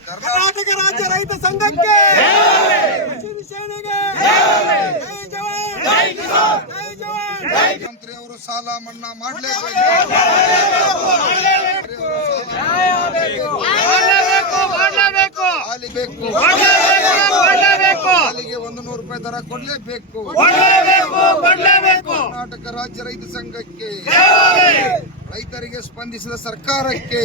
ಕರ್ನಾಟಕ ರಾಜ್ಯ ರೈತ ಸಂಘಕ್ಕೆ ಹಸಿರು ಸೇನೆಗೆ ಜೈ ಜವಾನ್ ಜೈ ಕಿಸಾನ್ ಜೈ ಜವಾನ್. ಮಂತ್ರಿ ಅವರು ಸಾಲ ಮನ್ನಾ ಮಾಡಲೇಬೇಕು. ಹಾಲಿಗೆ 100 ರೂಪಾಯಿ ದರ ಕೊಡಲೇಬೇಕು. ಕರ್ನಾಟಕ ರಾಜ್ಯ ರೈತ ಸಂಘಕ್ಕೆ, ರೈತರಿಗೆ ಸ್ಪಂದಿಸಿದ ಸರ್ಕಾರಕ್ಕೆ.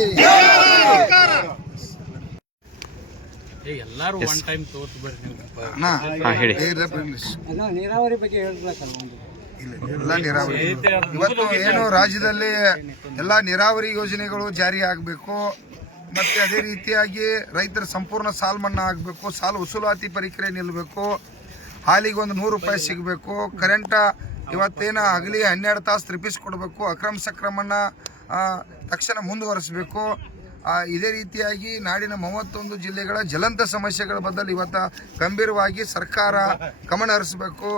ಎಲ್ಲಾರು ಒನ್ ಟೈಮ್ ತೋತ್ ಬರ್ರಿ ನೀರಾವರಿ ಬಗ್ಗೆ ಹೇಳ್ಬೇಕಲ್ಲ. ಎಲ್ಲ ನೀರಾವರಿ ಇವತ್ತು ಏನು ರಾಜ್ಯದಲ್ಲಿ ಎಲ್ಲ ನೀರಾವರಿ ಯೋಜನೆಗಳು ಜಾರಿ ಆಗಬೇಕು. ಮತ್ತೆ ಅದೇ ರೀತಿಯಾಗಿ ರೈತರ ಸಂಪೂರ್ಣ ಸಾಲ ಮನ್ನಾ ಆಗಬೇಕು. ಸಾಲ ವಸೂಲಾತಿ ಪ್ರಕ್ರಿಯೆ ನಿಲ್ಲಬೇಕು. ಹಾಲಿಗೆ 100 ರೂಪಾಯಿ ಸಿಗಬೇಕು. ಕರೆಂಟ ಇವತ್ತೇನು ಹಗಲಿ 12 ತಾಸು ತ್ರಿಪಿಸ್ಕೊಡ್ಬೇಕು. ಅಕ್ರಮ ಸಕ್ರಮಣ ತಕ್ಷಣ ಮುಂದುವರಿಸಬೇಕು. ಇದೇ ರೀತಿಯಾಗಿ ನಾಡಿನ 31 ಜಿಲ್ಲೆಗಳ ಜ್ವಲಂತ ಸಮಸ್ಯೆಗಳ ಬದಲು ಇವತ್ತು ಗಂಭೀರವಾಗಿ ಸರ್ಕಾರ ಗಮನ ಹರಿಸಬೇಕು.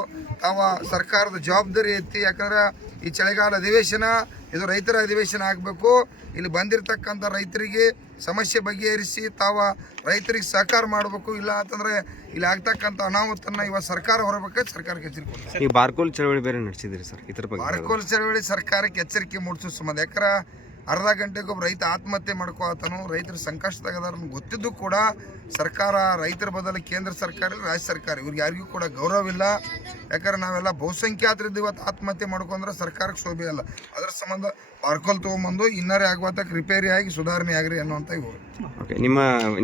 ಸರ್ಕಾರದ ಜವಾಬ್ದಾರಿ ಎತ್ತಿ, ಯಾಕಂದ್ರೆ ಈ ಚಳಿಗಾಲ ಅಧಿವೇಶನ ಇದು ರೈತರ ಅಧಿವೇಶನ ಆಗಬೇಕು. ಇಲ್ಲಿ ಬಂದಿರತಕ್ಕಂಥ ರೈತರಿಗೆ ಸಮಸ್ಯೆ ಬಗೆಹರಿಸಿ ರೈತರಿಗೆ ಸಹಕಾರ ಮಾಡಬೇಕು. ಇಲ್ಲ ಅಂತಂದ್ರೆ ಇಲ್ಲಿ ಆಗ್ತಕ್ಕಂಥ ಅನಾಹುತನ್ನ ಇವತ್ತು ಸರ್ಕಾರ ಹೊರಬೇಕಾದ್ರೆ ಸರ್ಕಾರಕ್ಕೆ ಎಚ್ಚರಿಕೆ ಕೊಡ್ತಾರೆ. ಈ ಬಾರ್ಕೋಲ್ ಚಳವಳಿ ಬೇರೆ ನಡೆಸಿದ್ರಿ ಸರ್, ಇದ್ರ ಬಗ್ಗೆ ಬಾರ್ಕೋಲ್ ಚಳವಳಿ ಸರ್ಕಾರಕ್ಕೆ ಎಚ್ಚರಿಕೆ ಮೂಡಿಸೋ ಸಂಬಂಧ. ಯಾಕಂದ್ರೆ ಅರ್ಧ ಗಂಟೆಗೊಬ್ಬ ರೈತ ಆತ್ಮಹತ್ಯೆ ಮಾಡ್ಕೋತಾನು. ರೈತರ ಸಂಕಷ್ಟದಾಗದಾರ ಗೊತ್ತಿದ್ದು ಕೂಡ ಸರ್ಕಾರ ರೈತರ ಬದಲು ಕೇಂದ್ರ ಸರ್ಕಾರ ಇಲ್ಲ, ರಾಜ್ಯ ಸರ್ಕಾರ ಇವ್ರಿಗೆ ಯಾರಿಗೂ ಕೂಡ ಗೌರವ ಇಲ್ಲ. ಯಾಕಂದ್ರೆ ನಾವೆಲ್ಲ ಬಹುಸಂಖ್ಯಾತರಿದ್ದು ಇವತ್ತು ಆತ್ಮಹತ್ಯೆ ಮಾಡ್ಕೊಂಡ್ರೆ ಸರ್ಕಾರಕ್ಕೆ ಶೋಭೆ ಅಲ್ಲ. ಅದರ ಸಂಬಂಧ ಬಾರ್ಕೋಲ್ ತೊಗೊಂಬಂದು ಇನ್ನರೇ ಆಗುವತ್ತಕ್ಕೆ ರಿಪೇರಿ ಆಗಿ ಸುಧಾರಣೆ ಆಗ್ರಿ ಅನ್ನುವಂಥ ಇವು. ಓಕೆ,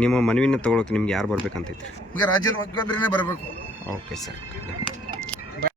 ನಿಮ್ಮ ಮನವಿನ ತಗೊಳಕ್ಕೆ ನಿಮ್ಗೆ ಯಾರು ಬರ್ಬೇಕಂತೈತ್ರಿ? ಈಗ ರಾಜ್ಯದ ಮುಖ್ಯಮಂತ್ರಿನೇ ಬರಬೇಕು. Okay sir.